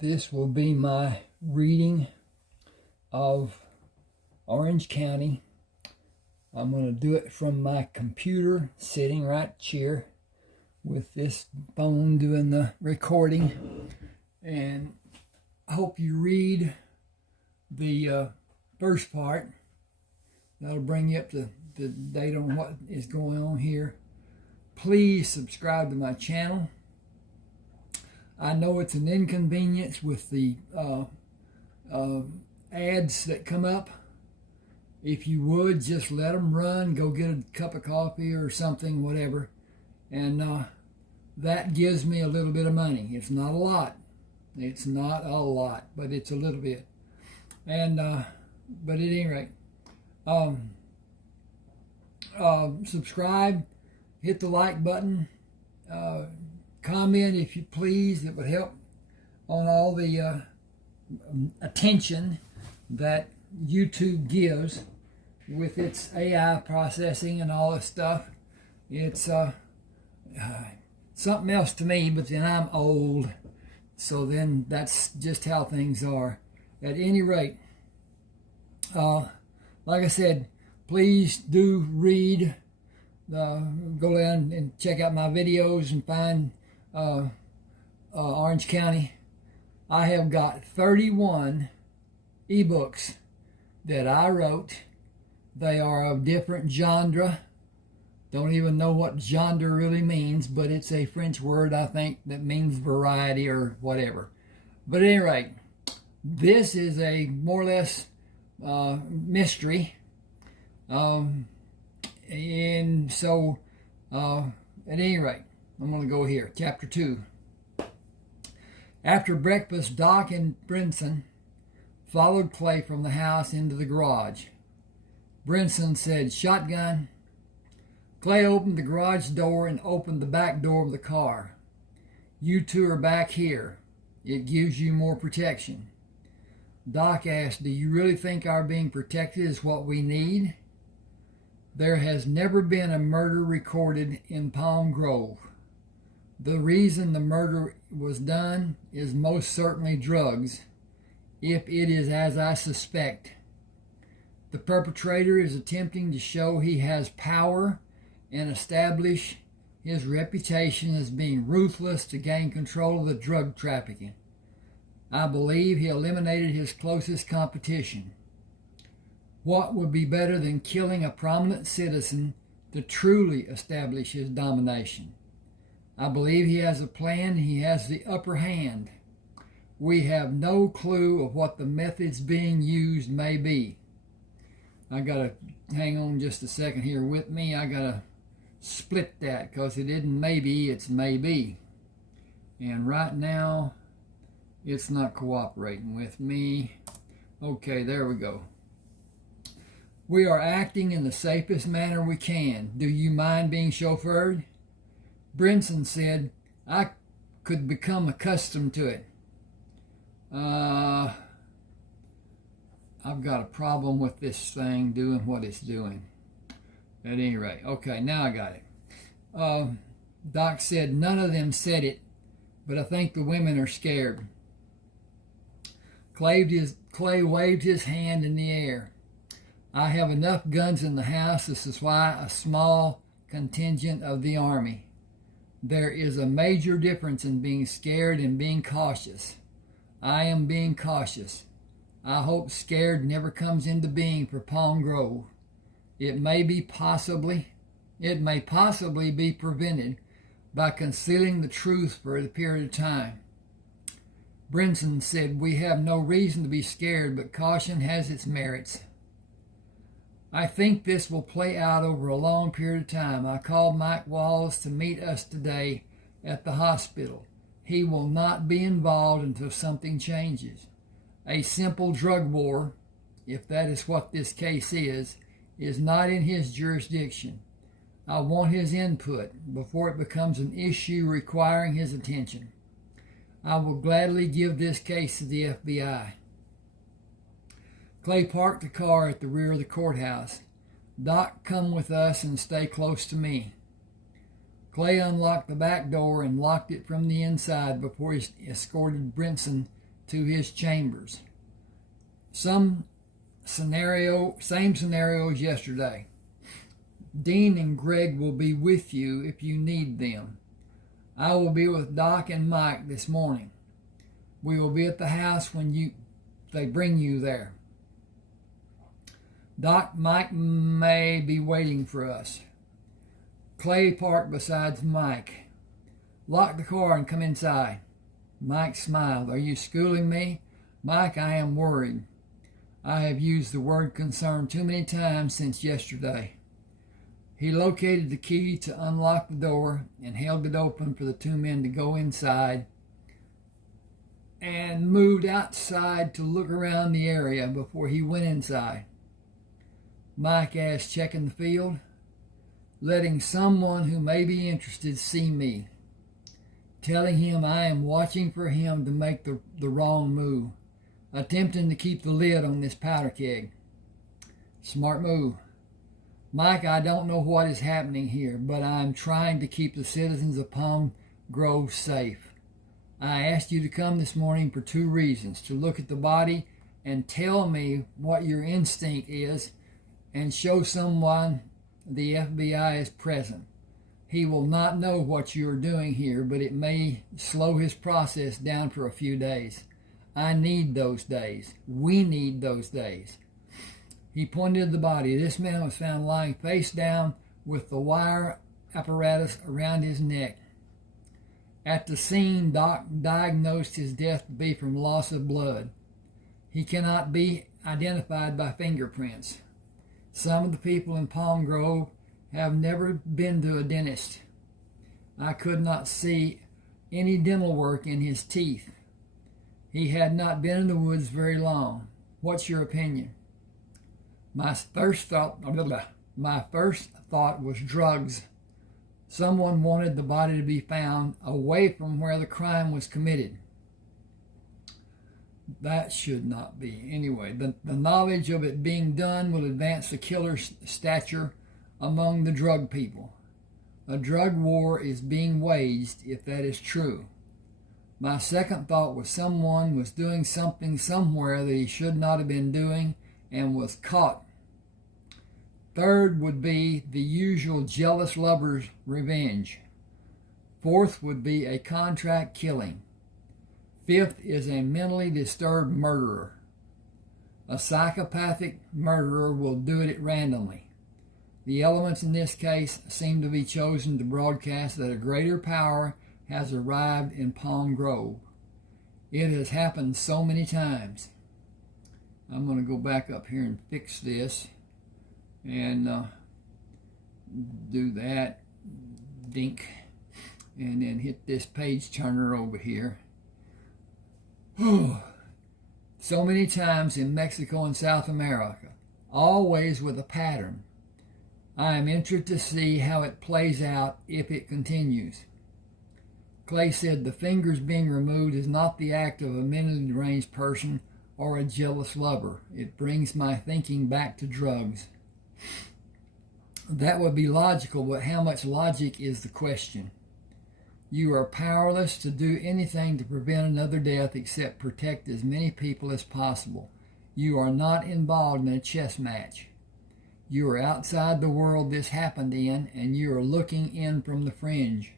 This will be my reading of Orange County. I'm going to do it from my computer, sitting right here with this phone doing the recording. And I hope you read the first part. That'll bring you up to the date on what is going on here. Please subscribe to my channel. I know it's an inconvenience with the ads that come up. If you would, just let them run. Go get a cup of coffee or something, whatever. And that gives me a little bit of money. It's not a lot. It's not a lot, but it's a little bit. And but at any rate, subscribe, hit the like button, comment if you please. It would help on all the attention that YouTube gives with its AI processing and all this stuff. It's something else to me, but then I'm old, so then that's just how things are. At any rate, like I said, please do read, go down and check out my videos and find Orange County. I have got 31 ebooks that I wrote. They are of different genre. Don't even know what genre really means, but it's a French word, I think, that means variety or whatever. But at any rate, this is a more or less mystery. And so, at any rate, I'm going to go here. Chapter 2. After breakfast, Doc and Brinson followed Clay from the house into the garage. Brinson said, "Shotgun." Clay opened the garage door and opened the back door of the car. "You two are back here. It gives you more protection." Doc asked, "Do you really think our being protected is what we need?" "There has never been a murder recorded in Palm Grove. The reason the murder was done is most certainly drugs, if it is as I suspect. The perpetrator is attempting to show he has power and establish his reputation as being ruthless to gain control of the drug trafficking. I believe he eliminated his closest competition. What would be better than killing a prominent citizen to truly establish his domination? I believe he has a plan. He has the upper hand. We have no clue of what the methods being used may be." I gotta hang on just a second here with me. I gotta split that because it isn't maybe, it's maybe. And right now, it's not cooperating with me. Okay, there we go. "We are acting in the safest manner we can. Do you mind being chauffeured?" Brinson said, "I could become accustomed to it. I've got a problem with this thing doing what it's doing. At any rate, okay, now I got it." Doc said, "None of them said it, but I think the women are scared." Clay waved his hand in the air. "I have enough guns in the house to supply a small contingent of the army. There is a major difference in being scared and being cautious. I am being cautious. I hope scared never comes into being for Palm Grove. It may possibly be prevented by concealing the truth for a period of time." Brinson said, "We have no reason to be scared, but caution has its merits. I think this will play out over a long period of time. I called Mike Walls to meet us today at the hospital. He will not be involved until something changes. A simple drug war, if that is what this case is not in his jurisdiction. I want his input before it becomes an issue requiring his attention. I will gladly give this case to the FBI." Clay parked the car at the rear of the courthouse. "Doc, come with us and stay close to me." Clay unlocked the back door and locked it from the inside before he escorted Brinson to his chambers. Same scenario as yesterday. Dean and Greg will be with you if you need them. I will be with Doc and Mike this morning. We will be at the house when they bring you there. Mike may be waiting for us. Clay parked beside Mike. Lock the car and come inside. Mike smiled. Are you schooling me? Mike, I am worried. I have used the word concern too many times since yesterday. He located the key to unlock the door and held it open for the two men to go inside and moved outside to look around the area before he went inside. Mike asked, checking the field, letting someone who may be interested see me, telling him I am watching for him to make the wrong move, attempting to keep the lid on this powder keg. Smart move. Mike, I don't know what is happening here, but I am trying to keep the citizens of Palm Grove safe. I asked you to come this morning for two reasons: to look at the body and tell me what your instinct is, and show someone the FBI is present. He will not know what you are doing here, but it may slow his process down for a few days. I need those days. We need those days. He pointed to the body. This man was found lying face down with the wire apparatus around his neck. At the scene, Doc diagnosed his death to be from loss of blood. He cannot be identified by fingerprints. Some of the people in Palm Grove have never been to a dentist. I could not see any dental work in his teeth. He had not been in the woods very long. What's your opinion? My first thought was drugs. Someone wanted the body to be found away from where the crime was committed. That should not be. Anyway, the knowledge of it being done will advance the killer's stature among the drug people. A drug war is being waged if that is true. My second thought was someone was doing something somewhere that he should not have been doing and was caught. Third would be the usual jealous lover's revenge. Fourth would be a contract killing. Fifth is a mentally disturbed murderer. A psychopathic murderer will do it randomly. The elements in this case seem to be chosen to broadcast that a greater power has arrived in Palm Grove. It has happened so many times. I'm going to go back up here and fix this and do that, dink, and then hit this page turner over here. So many times in Mexico and South America, always with a pattern. I am interested to see how it plays out if it continues. Clay said the fingers being removed is not the act of a mentally deranged person or a jealous lover. It brings my thinking back to drugs. That would be logical, but how much logic is the question? You are powerless to do anything to prevent another death except protect as many people as possible. You are not involved in a chess match. You are outside the world this happened in, and you are looking in from the fringe.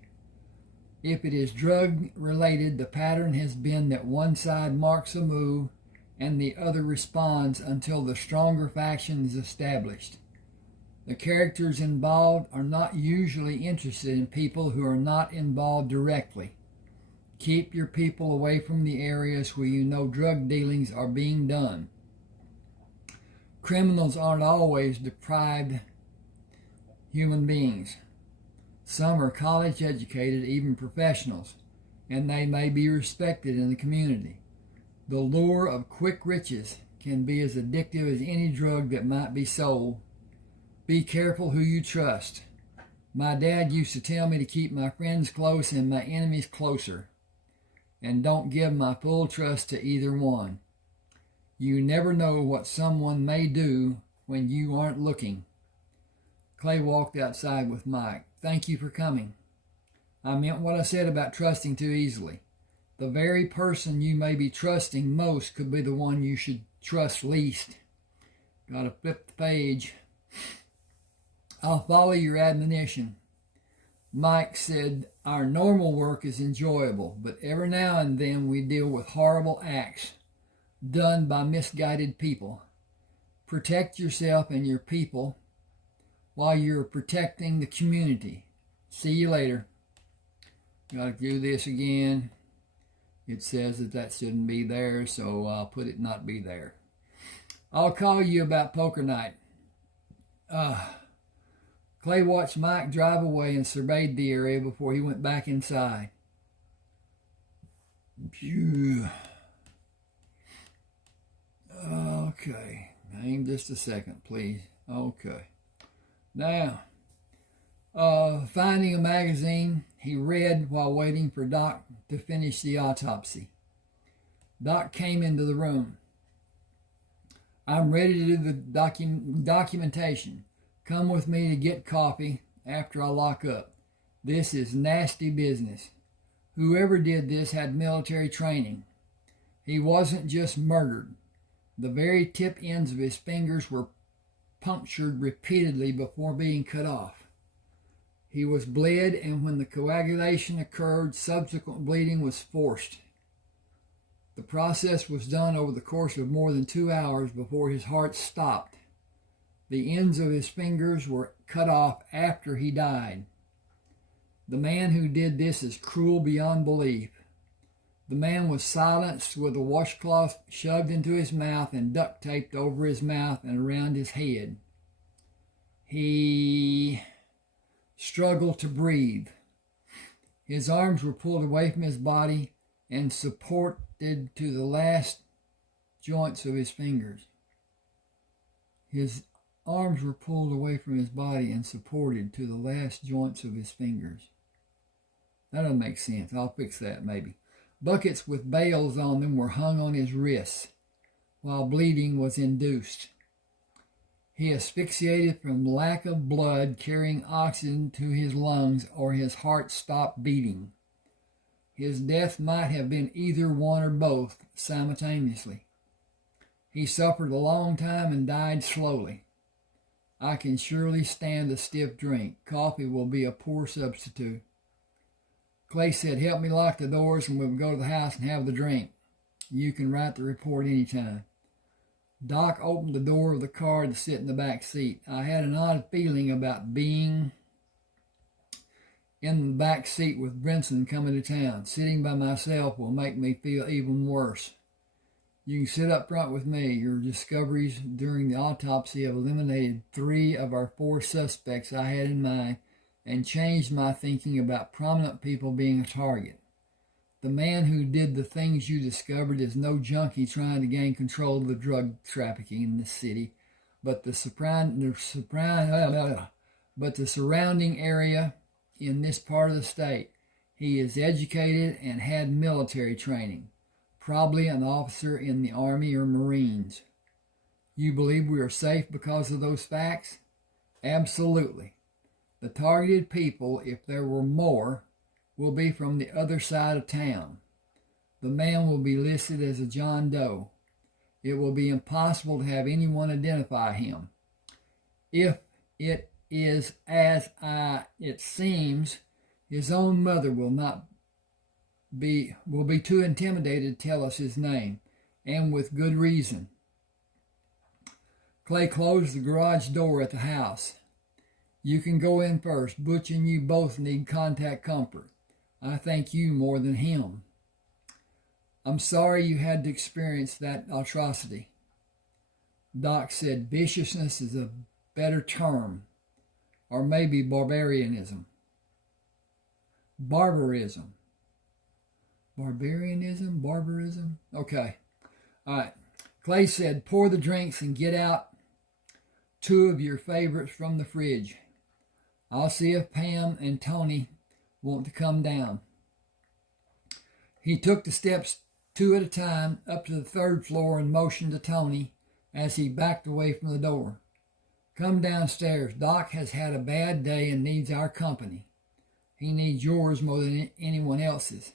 If it is drug-related, the pattern has been that one side marks a move and the other responds until the stronger faction is established. The characters involved are not usually interested in people who are not involved directly. Keep your people away from the areas where you know drug dealings are being done. Criminals aren't always deprived human beings. Some are college educated, even professionals, and they may be respected in the community. The lure of quick riches can be as addictive as any drug that might be sold. Be careful who you trust. My dad used to tell me to keep my friends close and my enemies closer, and don't give my full trust to either one. You never know what someone may do when you aren't looking. Clay walked outside with Mike. Thank you for coming. I meant what I said about trusting too easily. The very person you may be trusting most could be the one you should trust least. Gotta flip the page. I'll follow your admonition. Mike said, our normal work is enjoyable, but every now and then we deal with horrible acts done by misguided people. Protect yourself and your people while you're protecting the community. See you later. Gotta do this again. It says that shouldn't be there, so I'll put it not be there. I'll call you about poker night. Clay watched Mike drive away and surveyed the area before he went back inside. Phew. Okay. Hang just a second, please. Okay. Now, finding a magazine, he read while waiting for Doc to finish the autopsy. Doc came into the room. I'm ready to do the documentation. Come with me to get coffee after I lock up. This is nasty business. Whoever did this had military training. He wasn't just murdered. The very tip ends of his fingers were punctured repeatedly before being cut off. He was bled, and when the coagulation occurred, subsequent bleeding was forced. The process was done over the course of more than 2 hours before his heart stopped. The ends of his fingers were cut off after he died. The man who did this is cruel beyond belief. The man was silenced with a washcloth shoved into his mouth and duct taped over his mouth and around his head. He struggled to breathe. His arms were pulled away from his body and supported to the last joints of his fingers. His arms were pulled away from his body and supported to the last joints of his fingers. That doesn't make sense. I'll fix that maybe. Buckets with bales on them were hung on his wrists while bleeding was induced. He asphyxiated from lack of blood carrying oxygen to his lungs, or his heart stopped beating. His death might have been either one or both simultaneously. He suffered a long time and died slowly. I can surely stand a stiff drink. Coffee will be a poor substitute. Clay said, help me lock the doors and we'll go to the house and have the drink. You can write the report anytime. Doc opened the door of the car to sit in the back seat. I had an odd feeling about being in the back seat with Brinson coming to town. Sitting by myself will make me feel even worse. You can sit up front with me. Your discoveries during the autopsy have eliminated 3 of our 4 suspects I had in mind and changed my thinking about prominent people being a target. The man who did the things you discovered is no junkie trying to gain control of the drug trafficking in this city, but the surrounding area in this part of the state. He is educated and had military training, probably an officer in the Army or Marines. You believe we are safe because of those facts? Absolutely. The targeted people, if there were more, will be from the other side of town. The man will be listed as a John Doe. It will be impossible to have anyone identify him. If it is as it seems, his own mother will be too intimidated to tell us his name, and with good reason. Clay closed the garage door at the house. You can go in first. Butch and you both need contact comfort. I thank you more than him. I'm sorry you had to experience that atrocity. Doc said viciousness is a better term, or maybe barbarianism. Barbarism. Barbarism? Okay. All right. Clay said, pour the drinks and get out 2 of your favorites from the fridge. I'll see if Pam and Tony want to come down. He took the steps 2 at a time up to the 3rd floor and motioned to Tony as he backed away from the door. Come downstairs. Doc has had a bad day and needs our company. He needs yours more than anyone else's.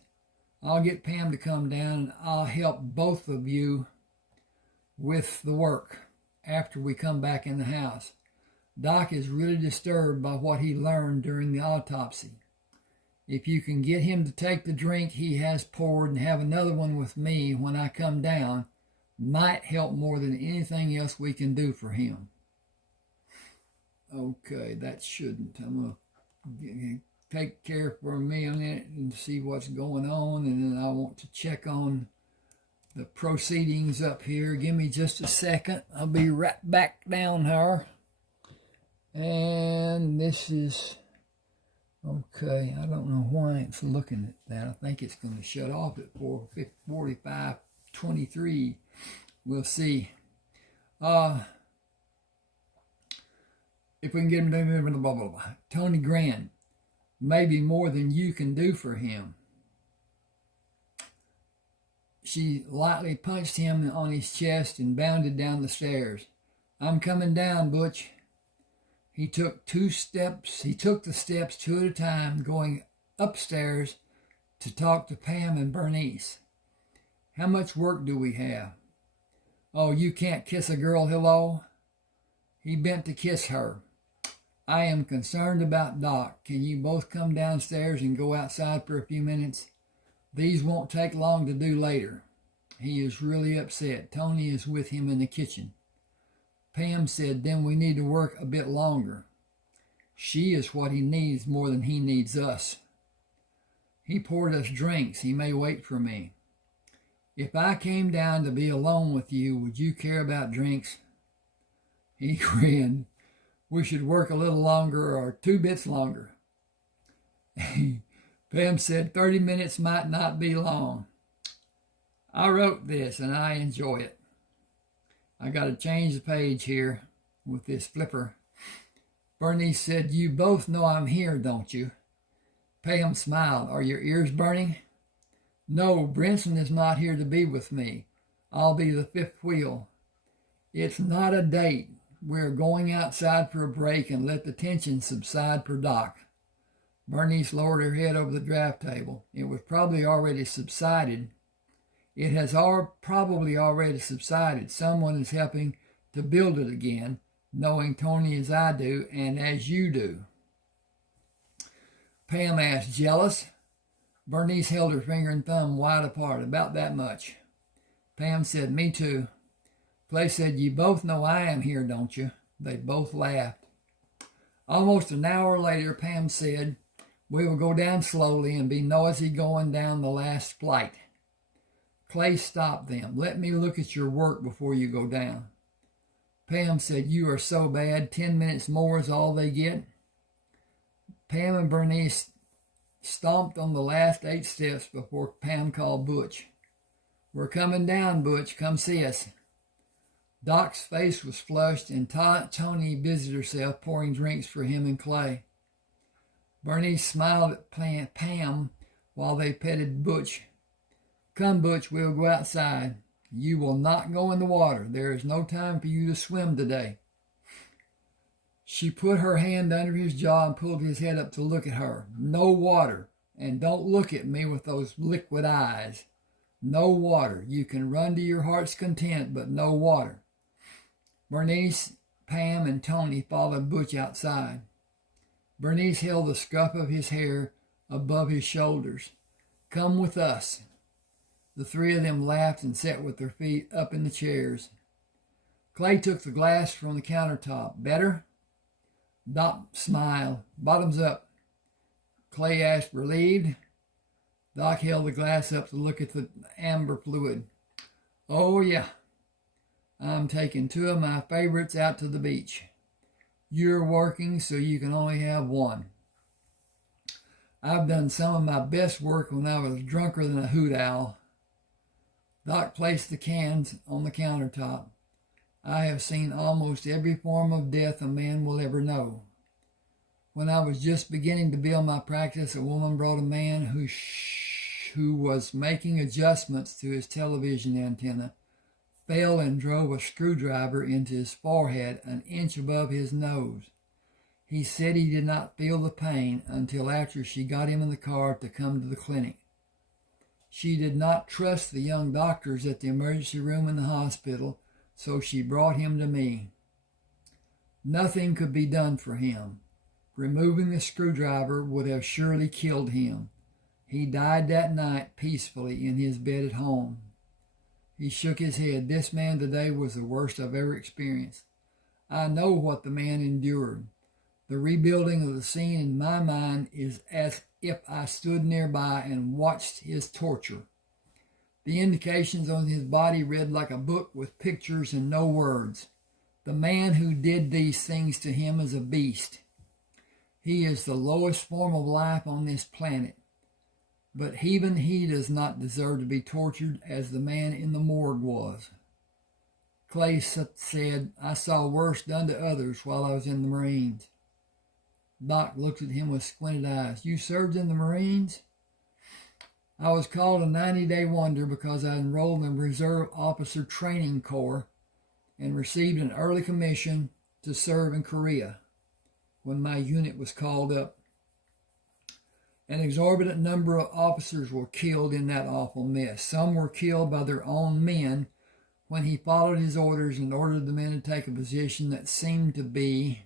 I'll get Pam to come down and I'll help both of you with the work after we come back in the house. Doc is really disturbed by what he learned during the autopsy. If you can get him to take the drink he has poured and have another one with me when I come down, might help more than anything else we can do for him. Okay, that shouldn't. I'm going to take care for me a minute and see what's going on, and then I want to check on the proceedings up here. Give me just a second. I'll be right back down here. And this is... Okay, I don't know why it's looking at that. I think it's going to shut off at 45:23. We'll see. If we can get him to blah, blah, blah, blah. Tony Grand, maybe more than you can do for him. She lightly punched him on his chest and bounded down the stairs. I'm coming down, Butch. He took the steps two at a time, going upstairs to talk to Pam and Bernice. How much work do we have? Oh, you can't kiss a girl hello? He bent to kiss her. I am concerned about Doc. Can you both come downstairs and go outside for a few minutes? These won't take long to do later. He is really upset. Tony is with him in the kitchen. Pam said, then we need to work a bit longer. She is what he needs more than he needs us. He poured us drinks. He may wait for me. If I came down to be alone with you, would you care about drinks? He grinned. We should work a little longer or 2 bits longer. Pam said 30 minutes might not be long. I wrote this and I enjoy it. I got to change the page here with this flipper. Bernice said, you both know I'm here, don't you? Pam smiled. Are your ears burning? No, Brinson is not here to be with me. I'll be the fifth wheel. It's not a date. We're going outside for a break and let the tension subside for Doc. Bernice lowered her head over the draft table. It was probably already subsided. It has probably already subsided. Someone is helping to build it again, knowing Tony as I do and as you do. Pam asked, jealous? Bernice held her finger and thumb wide apart, about that much. Pam said, me too. Clay said, you both know I am here, don't you? They both laughed. Almost an hour later, Pam said, we will go down slowly and be noisy going down the last flight. Clay stopped them. Let me look at your work before you go down. Pam said, you are so bad. 10 minutes more is all they get. Pam and Bernice stomped on the last 8 steps before Pam called Butch. We're coming down, Butch. Come see us. Doc's face was flushed and Tony busied herself pouring drinks for him and Clay. Bernice smiled at Pam while they petted Butch. Come, Butch, we'll go outside. You will not go in the water. There is no time for you to swim today. She put her hand under his jaw and pulled his head up to look at her. No water. And don't look at me with those liquid eyes. No water. You can run to your heart's content, but no water. Bernice, Pam, and Tony followed Butch outside. Bernice held the scruff of his hair above his shoulders. Come with us. The three of them laughed and sat with their feet up in the chairs. Clay took the glass from the countertop. Better? Doc smiled. Bottoms up. Clay asked, relieved? Doc held the glass up to look at the amber fluid. Oh, yeah. I'm taking 2 of my favorites out to the beach. You're working, so you can only have 1. I've done some of my best work when I was drunker than a hoot owl. Doc placed the cans on the countertop. I have seen almost every form of death a man will ever know. When I was just beginning to build my practice, a woman brought a man who was making adjustments to his television antenna, fell and drove a screwdriver into his forehead an inch above his nose. He said he did not feel the pain until after she got him in the car to come to the clinic. She did not trust the young doctors at the emergency room in the hospital, so she brought him to me. Nothing could be done for him. Removing the screwdriver would have surely killed him. He died that night peacefully in his bed at home. He shook his head. This man today was the worst I've ever experienced. I know what the man endured. The rebuilding of the scene in my mind is as if I stood nearby and watched his torture. The indications on his body read like a book with pictures and no words. The man who did these things to him is a beast. He is the lowest form of life on this planet. But even he does not deserve to be tortured as the man in the morgue was. Clay said, I saw worse done to others while I was in the Marines. Doc looked at him with squinted eyes. You served in the Marines? I was called a 90-day wonder because I enrolled in the Reserve Officer Training Corps and received an early commission to serve in Korea when my unit was called up. An exorbitant number of officers were killed in that awful mess. Some were killed by their own men when he followed his orders and ordered the men to take a position that seemed to be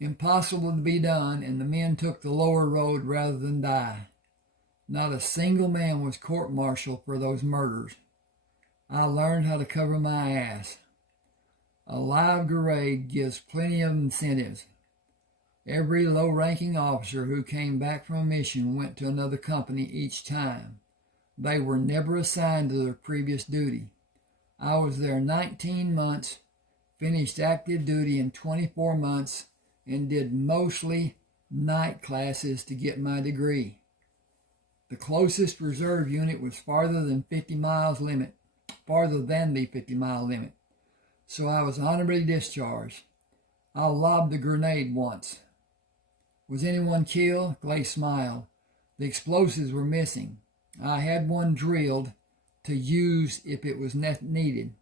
impossible to be done, and the men took the lower road rather than die. Not a single man was court-martialed for those murders. I learned how to cover my ass. A live grade gives plenty of incentives. Every low-ranking officer who came back from a mission went to another company each time. They were never assigned to their previous duty. I was there 19 months, finished active duty in 24 months, and did mostly night classes to get my degree. The closest reserve unit was farther than the 50-mile limit, so I was honorably discharged. I lobbed a grenade once. Was anyone killed? Clay smiled. The explosives were missing. I had one drilled to use if it was needed.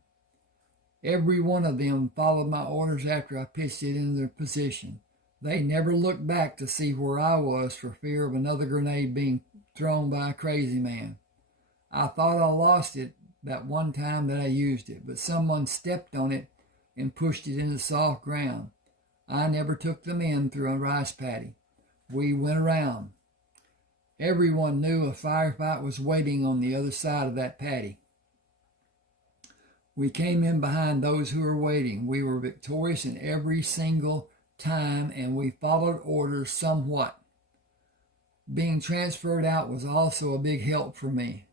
Every one of them followed my orders after I pitched it into their position. They never looked back to see where I was for fear of another grenade being thrown by a crazy man. I thought I lost it that one time that I used it, but someone stepped on it and pushed it into soft ground. I never took them in through a rice paddy. We went around. Everyone knew a firefight was waiting on the other side of that paddy. We came in behind those who were waiting. We were victorious in every single time, and we followed orders somewhat. Being transferred out was also a big help for me.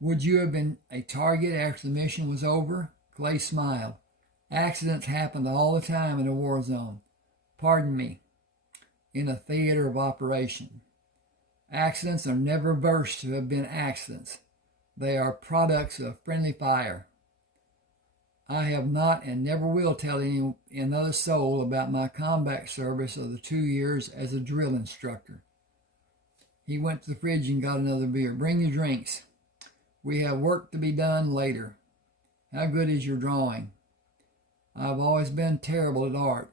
Would you have been a target after the mission was over? Clay smiled. Accidents happened all the time in a war zone. Pardon me, in a theater of operation. Accidents are never versed to have been accidents. They are products of friendly fire. I have not and never will tell another soul about my combat service of the 2 years as a drill instructor. He went to the fridge and got another beer. Bring your drinks. We have work to be done later. How good is your drawing? I've always been terrible at art.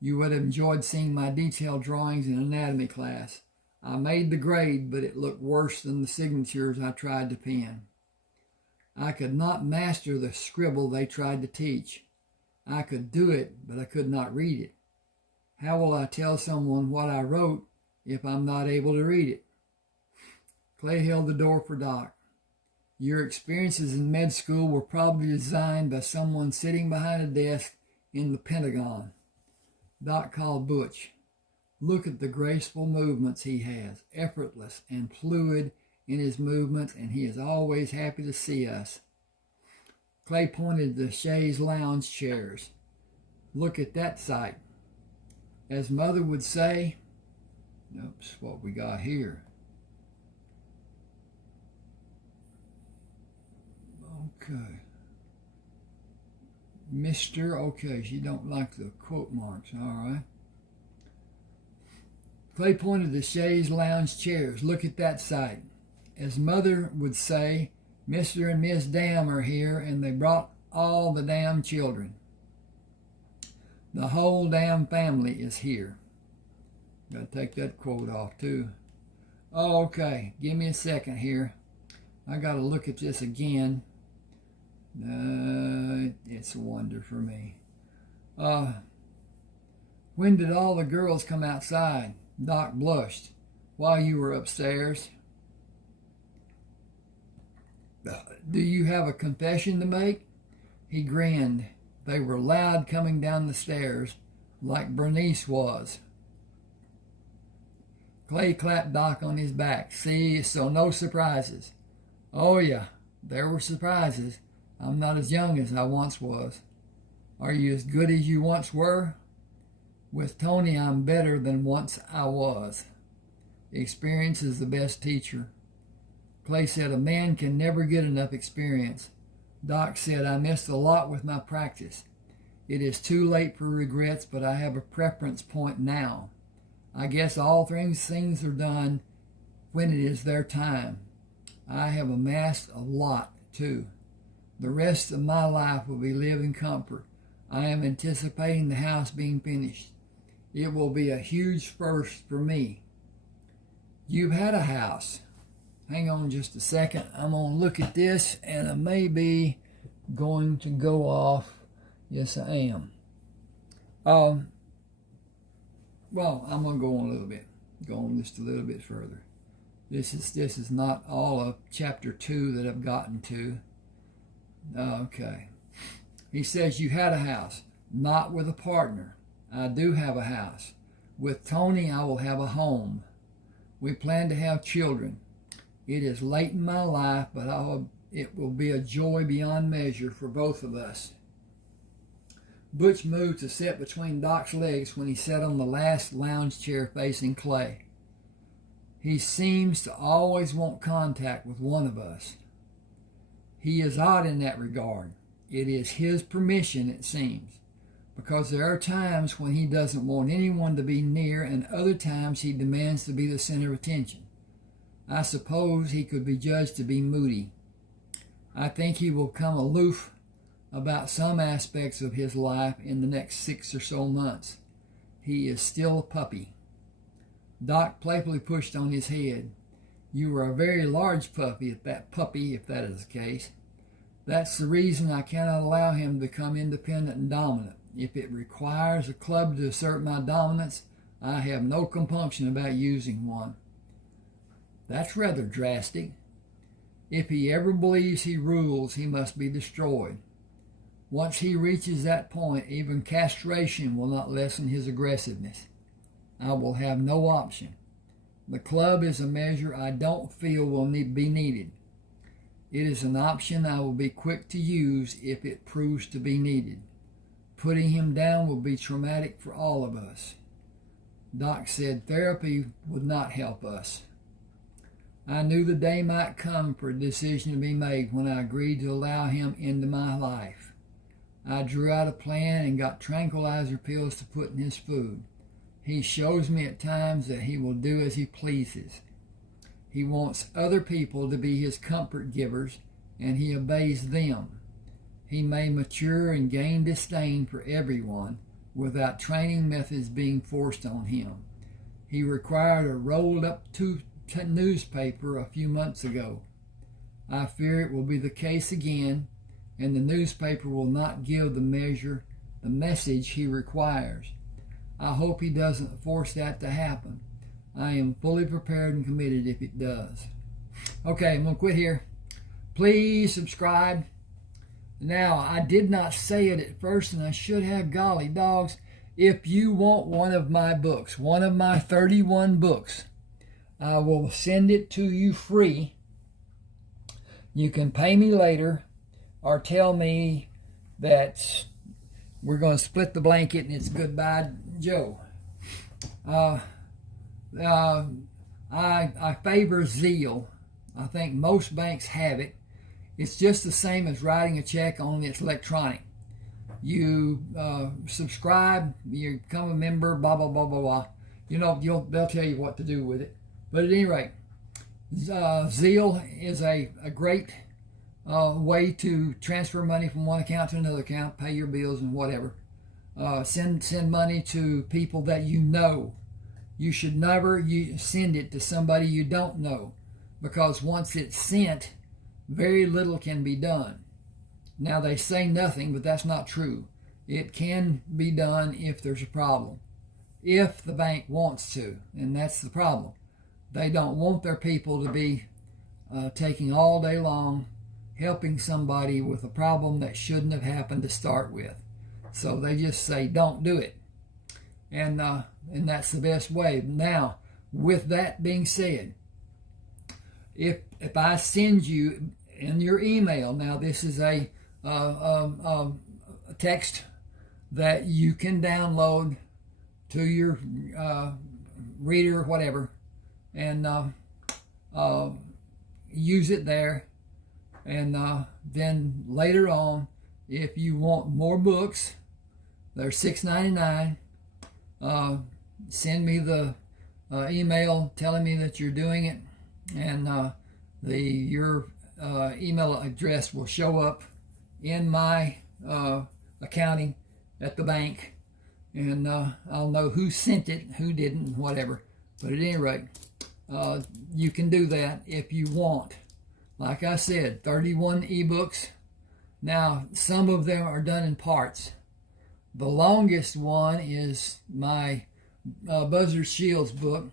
You would have enjoyed seeing my detailed drawings in anatomy class. I made the grade, but it looked worse than the signatures I tried to pen. I could not master the scribble they tried to teach. I could do it, but I could not read it. How will I tell someone what I wrote if I'm not able to read it? Clay held the door for Doc. Your experiences in med school were probably designed by someone sitting behind a desk in the Pentagon. Doc called Butch. Look at the graceful movements he has, effortless and fluid in his movements, and he is always happy to see us. Clay pointed to the chaise lounge chairs. Look at that sight. As Mother would say, oops, what we got here. Okay. Mr. Okay, she don't like the quote marks, all right. Clay pointed to the chaise lounge chairs. Look at that sight. As Mother would say, Mr. and Miss Dam are here, and they brought all the Dam children. The whole Dam family is here. Got to take that quote off, too. Okay, give me a second here. I got to look at this again. It's a wonder for me. When did all the girls come outside? Doc blushed. While you were upstairs. Do you have a confession to make? He grinned. They were loud coming down the stairs, like Bernice was. Clay clapped Doc on his back. See, so no surprises. Oh yeah, there were surprises. I'm not as young as I once was. Are you as good as you once were? With Tony, I'm better than once I was. Experience is the best teacher. Clay said a man can never get enough experience. Doc said I missed a lot with my practice. It is too late for regrets, but I have a preference point now. I guess all things are done when it is their time. I have amassed a lot, too. The rest of my life will be lived in comfort. I am anticipating the house being finished. It will be a huge first for me. You've had a house. Hang on just a second. I'm going to look at this, and I may be going to go off. Yes, I am. Well, I'm going to go on a little bit. Go on just a little bit further. This is not all of chapter 2 that I've gotten to. Okay. He says, you had a house, not with a partner. I do have a house. With Tony, I will have a home. We plan to have children. It is late in my life, but it will be a joy beyond measure for both of us. Butch moved to sit between Doc's legs when he sat on the last lounge chair facing Clay. He seems to always want contact with one of us. He is odd in that regard. It is his permission, it seems, because there are times when he doesn't want anyone to be near and other times he demands to be the center of attention. I suppose he could be judged to be moody. I think he will come aloof about some aspects of his life in the next 6 or so months. He is still a puppy. Doc playfully pushed on his head. You are a very large puppy, if that is the case. That's the reason I cannot allow him to become independent and dominant. If it requires a club to assert my dominance, I have no compunction about using one. That's rather drastic. If he ever believes he rules, he must be destroyed. Once he reaches that point, even castration will not lessen his aggressiveness. I will have no option. The club is a measure I don't feel will be needed. It is an option I will be quick to use if it proves to be needed. Putting him down will be traumatic for all of us. Doc said therapy would not help us. I knew the day might come for a decision to be made when I agreed to allow him into my life. I drew out a plan and got tranquilizer pills to put in his food. He shows me at times that he will do as he pleases. He wants other people to be his comfort givers, and he obeys them. He may mature and gain disdain for everyone without training methods being forced on him. He required a rolled-up newspaper a few months ago. I fear it will be the case again, and the newspaper will not give the message he requires. I hope he doesn't force that to happen. I am fully prepared and committed if it does. Okay, I'm going to quit here. Please subscribe. Now, I did not say it at first, and I should have. Golly dogs. If you want one of my books, one of my 31 books, I will send it to you free. You can pay me later or tell me that we're going to split the blanket and it's goodbye, Joe. I favor Zeal. I think most banks have it. It's just the same as writing a check, only it's electronic. You subscribe, you become a member, blah, blah, blah, blah, blah. You know, they'll tell you what to do with it. But at any rate, Zeal is a great way to transfer money from one account to another account, pay your bills and whatever. Send money to people that you know. you should never send it to somebody you don't know, because once it's sent, very little can be done. Now, they say nothing, but that's not true. It can be done if there's a problem, if the bank wants to, and that's the problem. They don't want their people to be taking all day long helping somebody with a problem that shouldn't have happened to start with. So they just say, don't do it. And that's the best way. Now, with that being said, if I send you in your email, now this is a text that you can download to your reader or whatever, and use it there. And then later on, if you want more books, they're $6.99. Send me the email telling me that you're doing it, and your email address will show up in my accounting at the bank, and I'll know who sent it, who didn't, whatever. But at any rate, you can do that if you want. Like I said, 31 ebooks. Now, some of them are done in parts. The longest one is my Buzzard Shields book.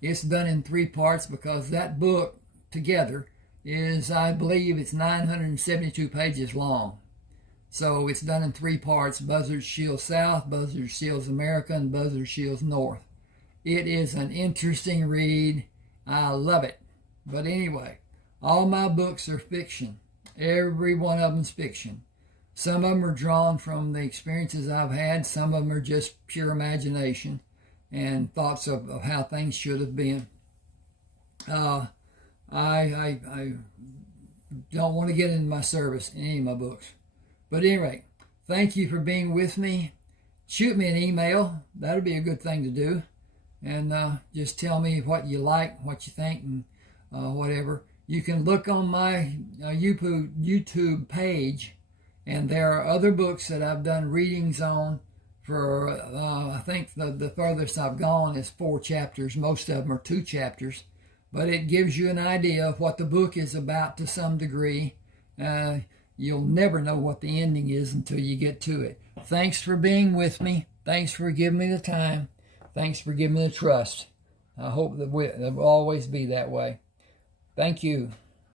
It's done in 3 parts because that book together is, I believe, it's 972 pages long. So it's done in 3 parts: Buzzard Shields South, Buzzard Shields America, and Buzzard Shields North. It is an interesting read. I love it. But anyway, all my books are fiction. Every one of them's fiction. Some of them are drawn from the experiences I've had. Some of them are just pure imagination and thoughts of how things should have been. I don't want to get into my service in any of my books. But at any rate, thank you for being with me. Shoot me an email. That'll be a good thing to do. And just tell me what you like, what you think, and whatever. You can look on my YouTube page, and there are other books that I've done readings on for, I think the furthest I've gone is 4 chapters. Most of them are 2 chapters. But it gives you an idea of what the book is about to some degree. You'll never know what the ending is until you get to it. Thanks for being with me. Thanks for giving me the time. Thanks for giving me the trust. I hope that it will always be that way. Thank you.